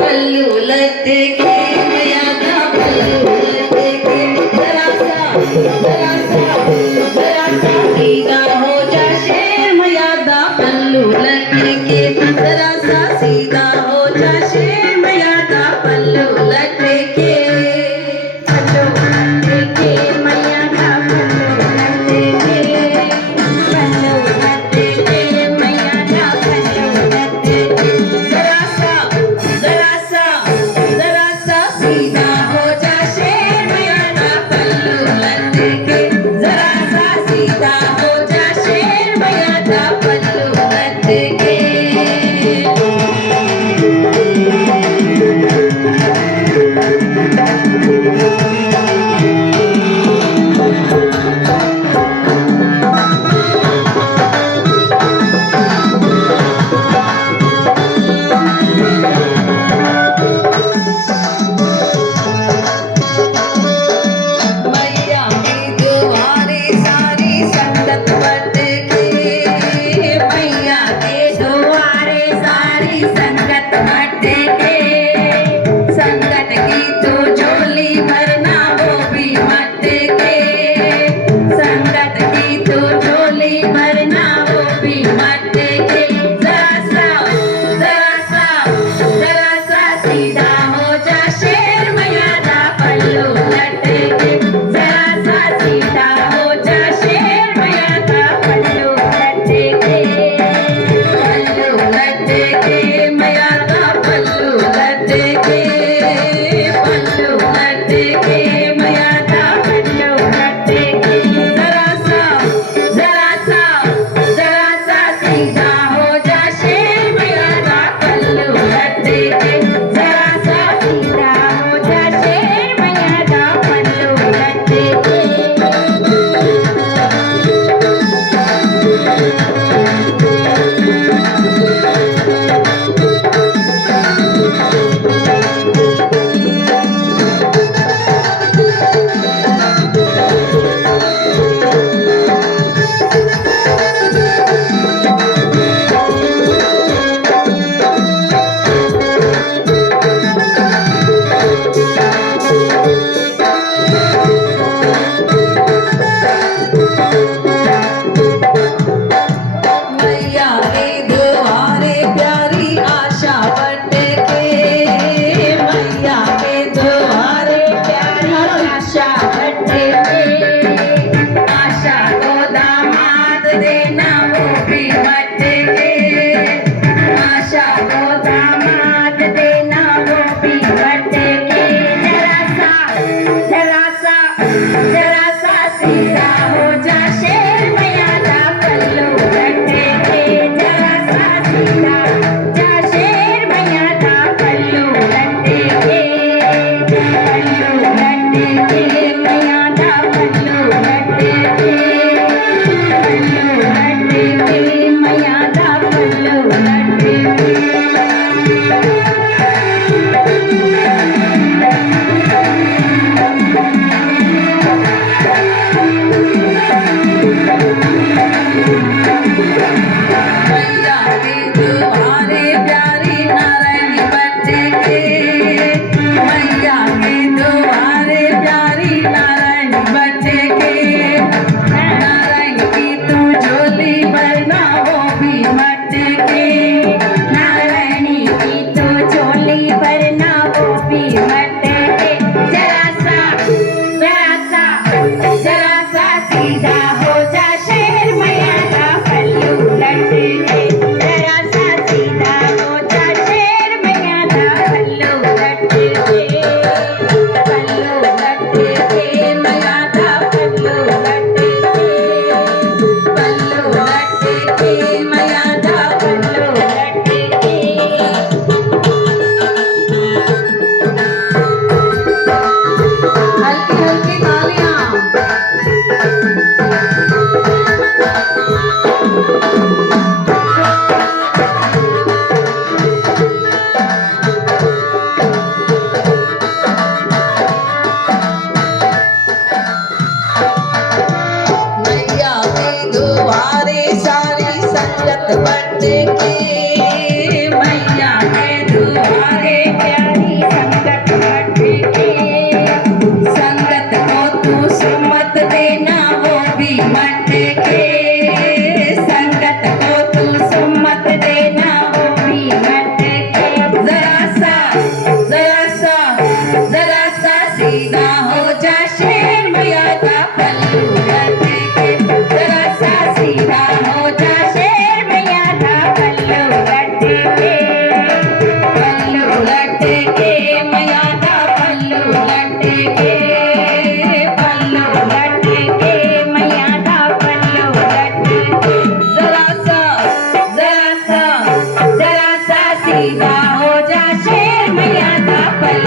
पल्लू लटके मैया का पल्लू लटके जरा सा सीधा हो जा शेर मैया दा पल्लू लटके जरा सा सीधा हो जा शेर मैया दा पल्लू लटके पल्लू लटके मैया का पल्लू लटके मैया का पल्लू लटके जरा सा सीधा हो जा शेर मैया दा पल्लू लटके जरा सा सीधा हो जा शेर मैया दा पल्लू लटके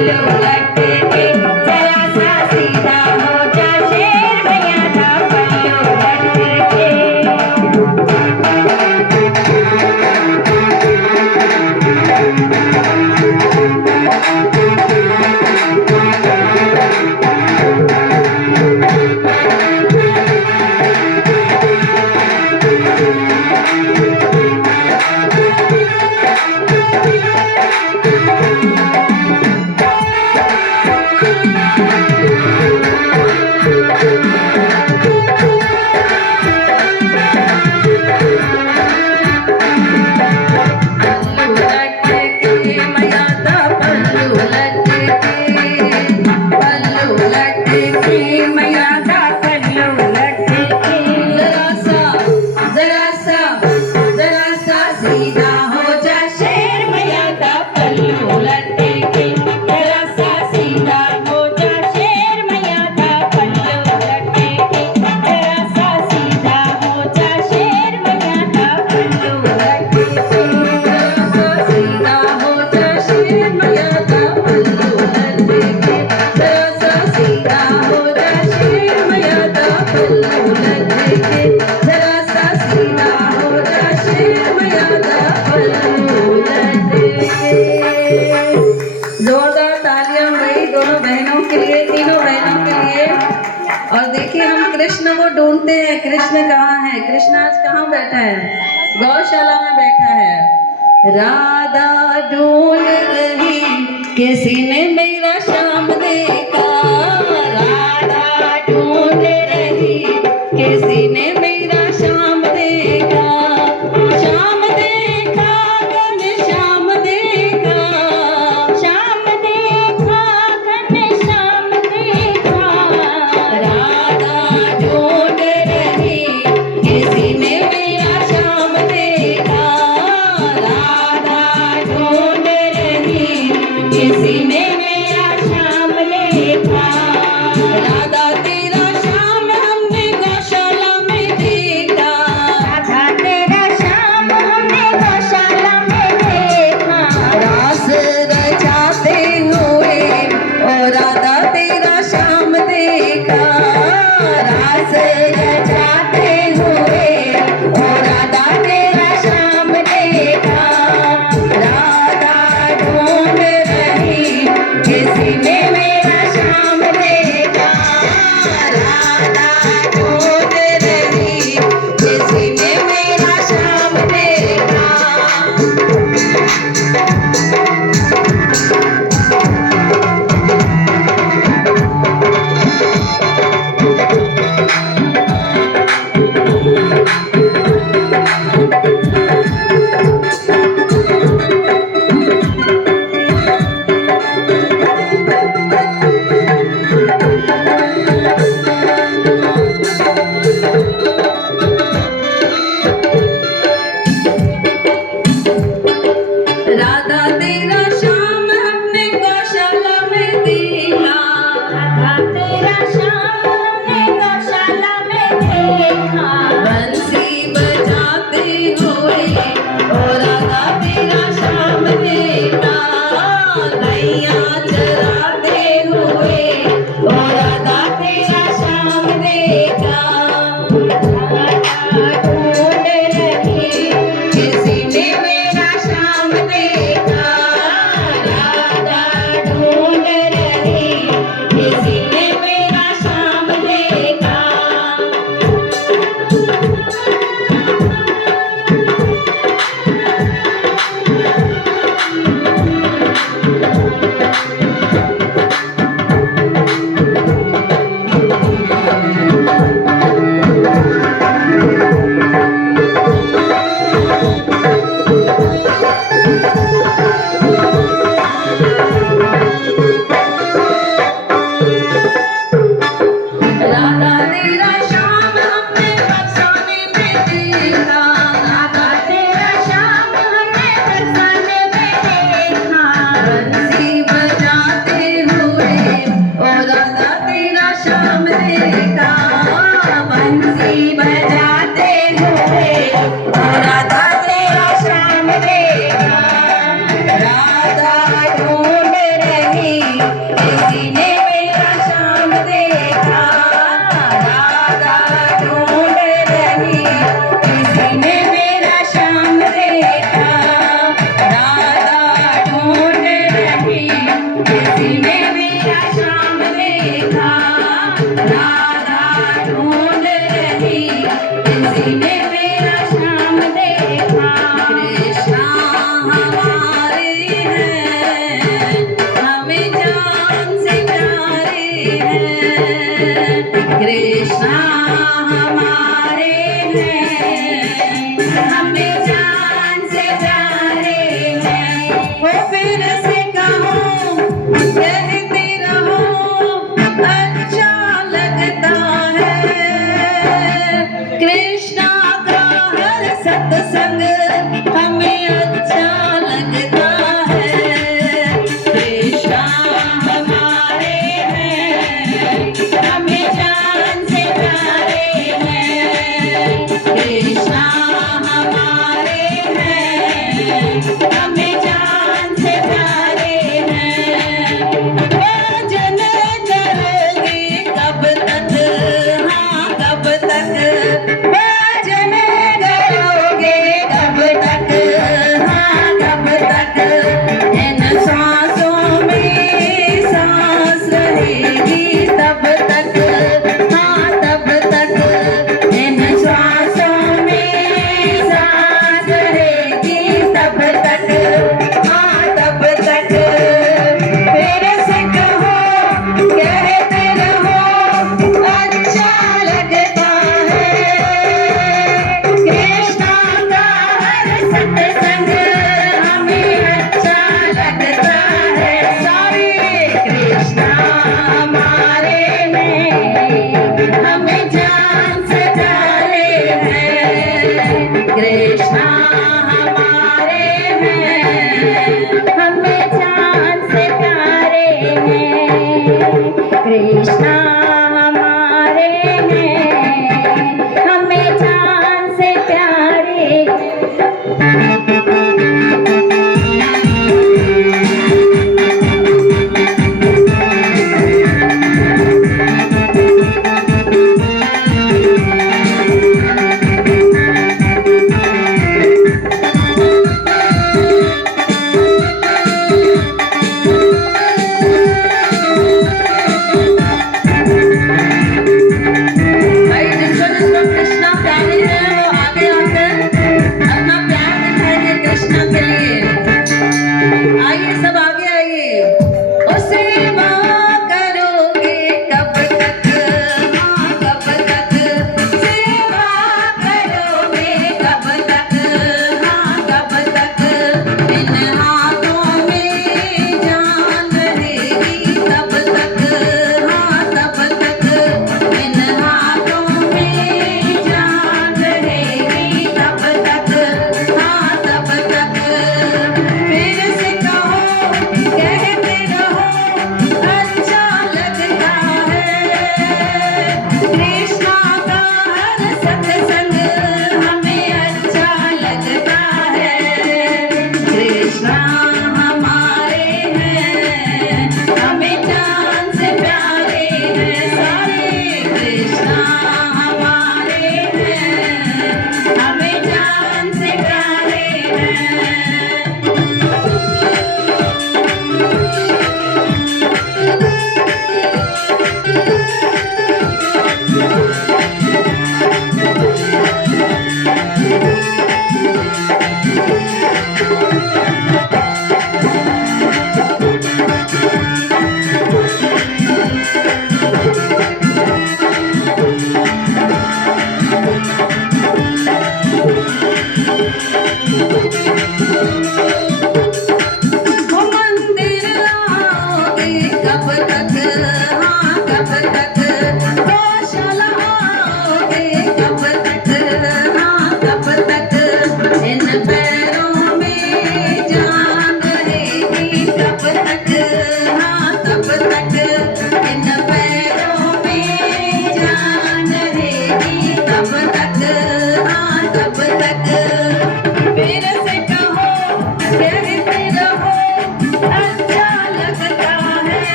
पल्लू लटके, जरा सा सीधा हो जा शेर मैया का पल्लू लटके। पल्लू लटके मैया दा पल्लू लटके, पल्लू लटके मैया दा पल्लू लटके, जरा सा सीधा हो जा शेर मैया का पल्लू लटके, जरा सा सीधा हो जा शेर मैया का पल्लू लटके, जरा सा सीधा हो जा शेर मैया का पल्लू लटके। सीधा हो जा शेर मैया दा पल्लू लटके, जरा सा सीधा हो जा शेर मैया दा पल्लू लटके, जरा सा सीधा हो जा शेर मैया दा पल्लू लटके। जोरदार तालियां भाई दोनों बहनों के लिए, तीनों बहनों के लिए। और देखिए हम कृष्ण को ढूंढते हैं, कृष्ण कहाँ है? कृष्ण आज कहाँ बैठा है? गौशाला में बैठा है। राधा ढूंढ रही किसी ने मेरा श्याम देखा, राधा ढूंढ रही किसी ने मेरा श्याम देखा, श्याम देखा घन श्याम देखा, श्याम देखा घन श्याम देखा, राधा ढूंढ रही किसी ने मेरा श्याम देखा, राधा ढूंढ रही किसी ने मेरा श्याम देखा, राधा तेरा श्याम हमने गौशाला में देखा, राधा तेरा श्याम हमने गौशाला में देखा, रास रचाते हुए ओ राधा तेरा श्याम देखा, रास रचाते हुए ओ राधा तेरा श्याम देखा, राधा ढूंढ रही किसी ने मेरा श्याम देखा, राधा ढूंढ रही किसी ने मेरा श्याम देखा। राधा तेरा श्याम हमने गौशाला में देखा, राधा तेरा श्याम हमने गौशाला में देखा, बंसी बजाते हुए ओ राधा तेरा श्याम देखा, गैया चराते हुए ओ राधा तेरा श्याम देखा, राधा ढूंढ रही किसी ने मेरा श्याम देखा, राधा ढूंढ रही किसी ने मेरा श्याम देखा। राधा तेरा श्याम हमने बरसाने में देखा, राधा तेरा श्याम हमने बरसाने में देखा, बंसी बजाते हुए ओ राधा तेरा श्याम देखा, बंसी बजाते हुए ओ राधा तेरा श्याम देखा, राधा ढूंढ रही हमें जान से प्यारे हैं। भजन करोगे कब तक, हाँ कब तक, भजन करोगे कब तक, हाँ कब तक, इन सांसों में सांस रहेगी तब तक, हाँ तब तक, इन सांसों में सांस रहेगी तब तक।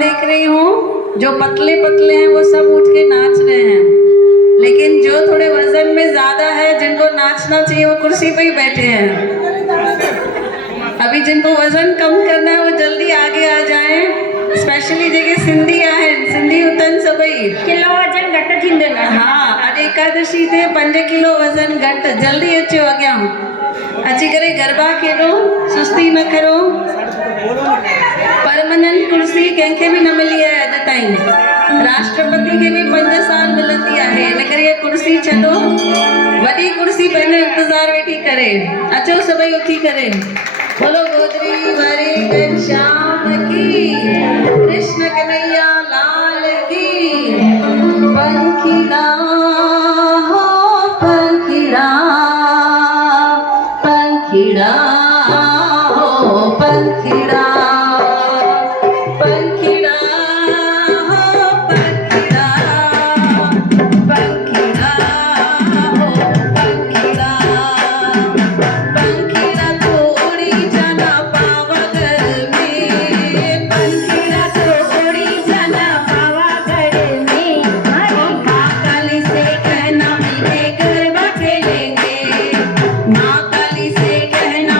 देख रही हूँ जो पतले पतले हैं वो सब उठ के नाच रहे हैं, लेकिन जो थोड़े वजन में ज्यादा है जिनको नाचना चाहिए वो कुर्सी पे ही बैठे हैं। अभी जिनको वजन कम करना है वो जल्दी आगे आ जाएं, स्पेशली जेके सिंधी आहिनि, सिंधी उतन सभई किलो वजन घटि थींदो न। हाँ, अॼु एकादशी ते 5 किलो वजन घटि, जल्दी अचो अॻियां अची करे गरबा खेॾो, सुस्ती न करो। परमानेंट कुर्सी कंहिंखे बि न मिली आहे अॼु ताईं, राष्ट्रपति खे बि 5 साल मिलंदी आहे, इन करे इहा कुर्सी छॾो, वॾी कुर्सी पंहिंजो इंतज़ार वेठी करे। अचो सभई उथी करे, बोलो गोदरी वारे घनश्याम की, कृष्ण कन्हैया लाल की। पंखीड़ा हो पंखीड़ा, पंखीड़ा हो पंखीड़ा, पंखीड़ा हो पंखीड़ा, पंखीड़ा हो पंखीड़ा, पंखीड़ा तो उड़ी जाना पावागढ़ में, पंखीड़ा तो उड़ी जाना पावागढ़ में। माँ काली से कहना मिलके गरबा खेलेंगे, माँ काली से कहना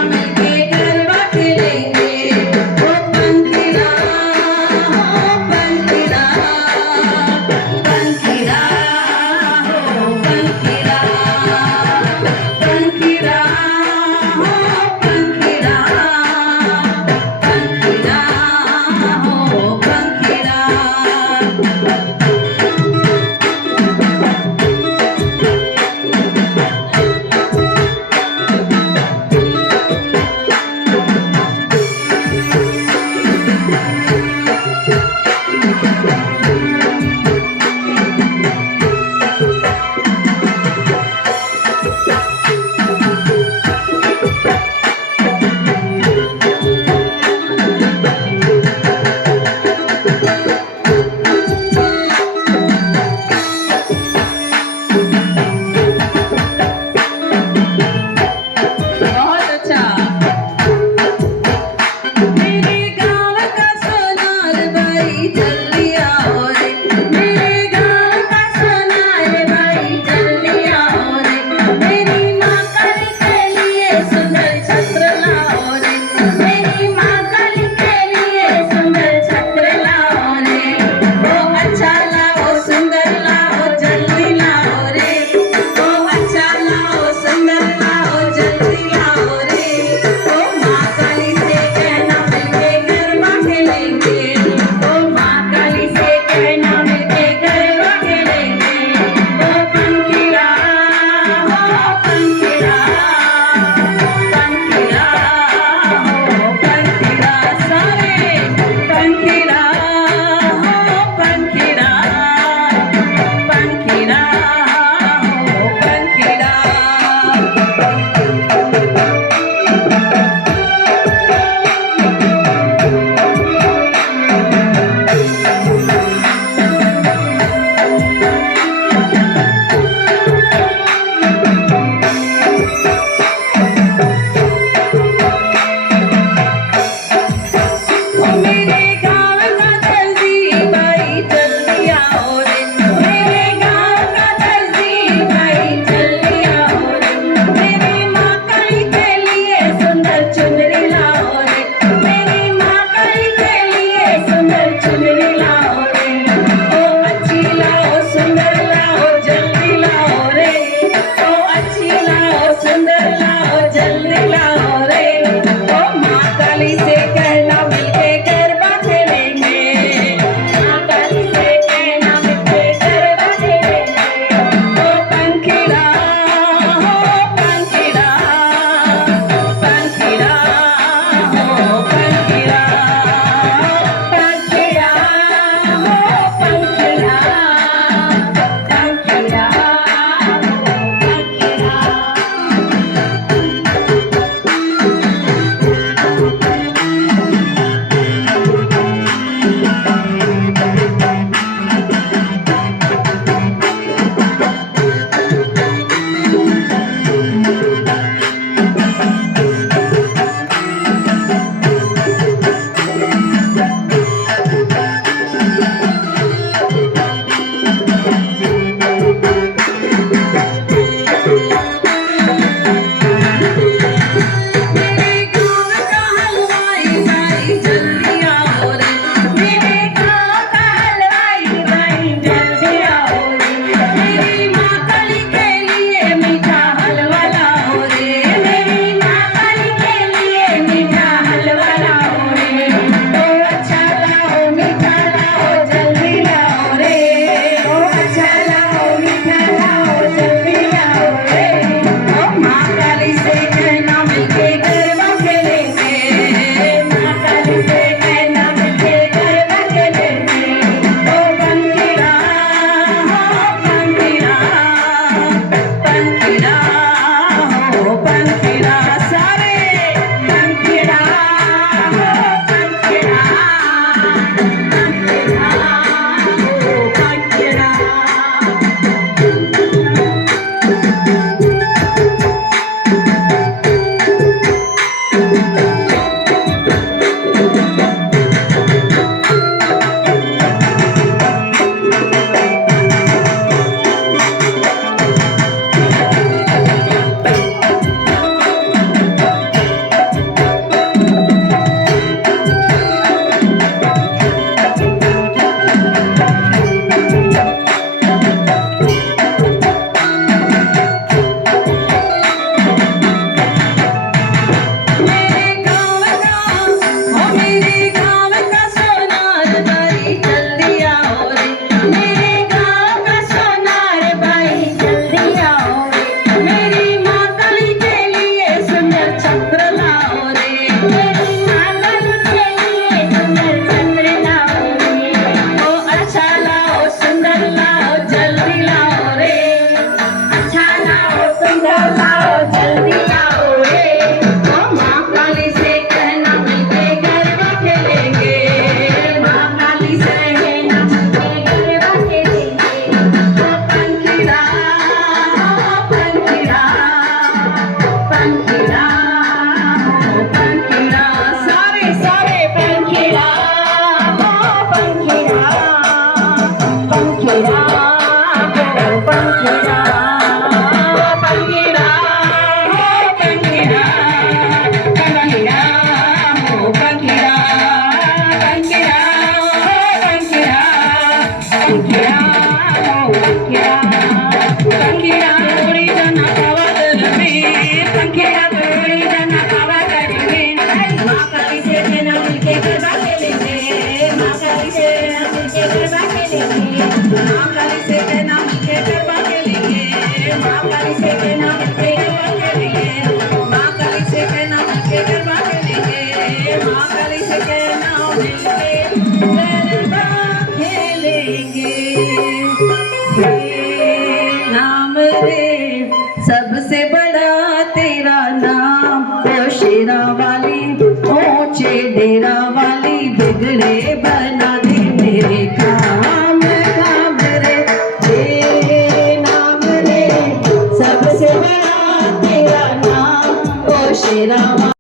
शेरा वाली, ऊंचे डेरा वाली, बिगड़े बना दे मेरे काम काम रे, तेरे नाम रे, सबसे बड़ा तेरा नाम, ओ शेरा वाली।